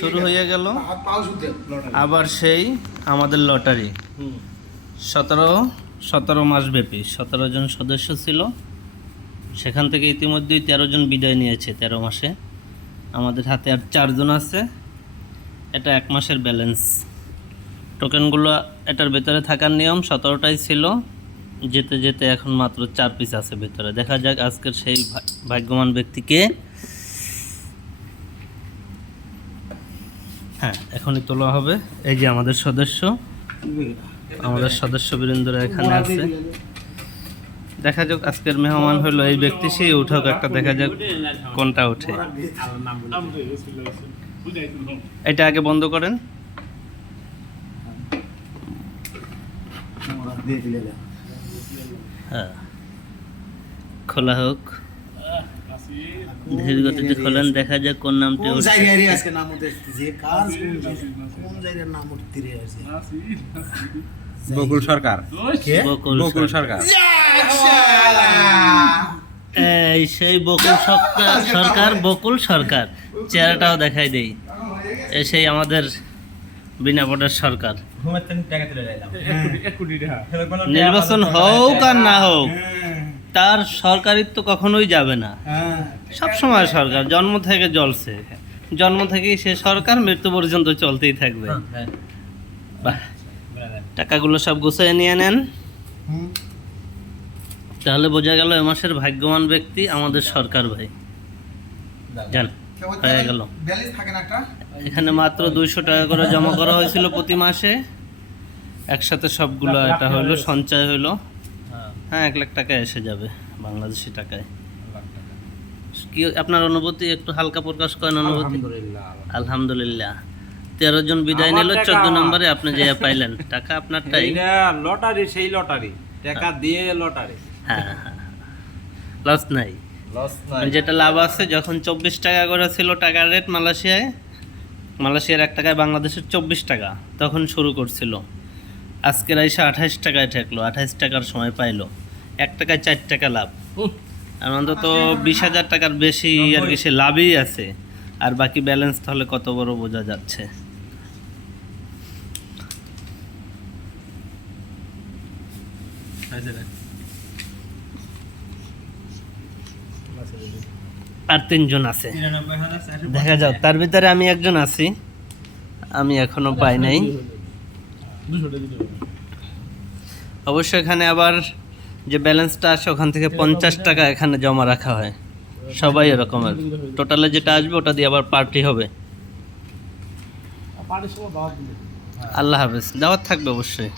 শুরু হয়ে গেল আবার সেই আমাদের লটারি। 17 মাস ব্যাপী 17 জন সদস্য ছিল, সেখান থেকে ইতিমধ্যেই 13 জন বিদায় নিয়েছে 13 মাসে। আমাদের হাতে আর 4 জন আছে। এটা 1 মাসের ব্যালেন্স। টোকেনগুলো এটার ভেতরে থাকার নিয়ম 17টাই ছিল, যেতে যেতে এখন মাত্র 4 পিস আছে ভেতরে। দেখা যাক আজকের সেই ভাগ্যবান ব্যক্তিকে। হ্যাঁ, এখনই তোলা হবে। এই যে আমাদের সদস্যবৃন্দরা এখানে আছে। দেখা যাক আজকের মেহমান হলো এই ব্যক্তি, সেই উঠক একটা, দেখা যাক কোনটা ওঠে। এটা আগে বন্ধ করেন। হ্যাঁ, খোলা হোক, ধীর গতিতে খোলেন, দেখা যাক কোন নামটি উঠছে। বকুল সরকার। বকুল সরকার, এই সেই বকুল সরকার। চেহারাটাও দেখাই দেই, সেই আমাদের বিনা ভোটের সরকার। নির্বাচন হোক আর না হোক, তার সরকারিত্ব কখনোই যাবে না। সব সময় সরকার, জন্ম থেকে জ্বলছে, জন্ম থেকেই সে সরকার, মৃত্যু পর্যন্ত চলতেই থাকবে। বাহ, টাকাগুলো সব গুছিয়ে নিয়ে নেন, তাহলে বোঝা গেল এ মাসের ভাগ্যবান ব্যক্তি আমাদের সরকার ভাই। জান হয়ে গেল। এখানে মাত্র 200 টাকা করে জমা করা হয়েছিল প্রতি মাসে, একসাথে সবগুলো এটা হলো সঞ্চয় হলো। হ্যাঁ, 1 লাখ টাকা এসে যাবে বাংলাদেশি টাকায়। কি আপনার অনুভূতি একটু হালকা প্রকাশ করেন। অনুভূতি? আলহামদুলিল্লাহ। 13 জন বিদায় নিল, 14 নম্বরে আপনি যে পাইলেন টাকা আপনারটাই। লটারি, সেই লটারি, টাকা দিয়ে লটারি। হ্যাঁ, লস নাই। যেটা লাভ আছে, যখন 24 টাকা করে ছিল টাকার রেট মালয়েশিয়ার 1 টাকায় বাংলাদেশের 24 টাকা, তখন শুরু করছিল। আজকের আইসা 28 টাকায় ঠেকলো, 28 টাকার সময় পাইলো। 1 টাকায় 4 টাকা লাভ। আর অন্তত 20,000 টাকার বেশি আর কি সে লাভই আছে। আর বাকি ব্যালেন্স তাহলে কত বড় বোঝা যাচ্ছে। আর 3 জন আছে, দেখা যাক। তার ভিতরে আমি একজন আছি, আমি এখনো পাই নাই। অবশ্য এখানে আবার যে ব্যালেন্সটা আসে ওখান থেকে 50 টাকা এখানে জমা রাখা হয়। সবাই এরকমের, টোটালে যেটা আসবে ওটা দিয়ে আবার পার্টি হবে। আল্লাহ হাফেজ। দাওয়াত থাকবে অবশ্যই।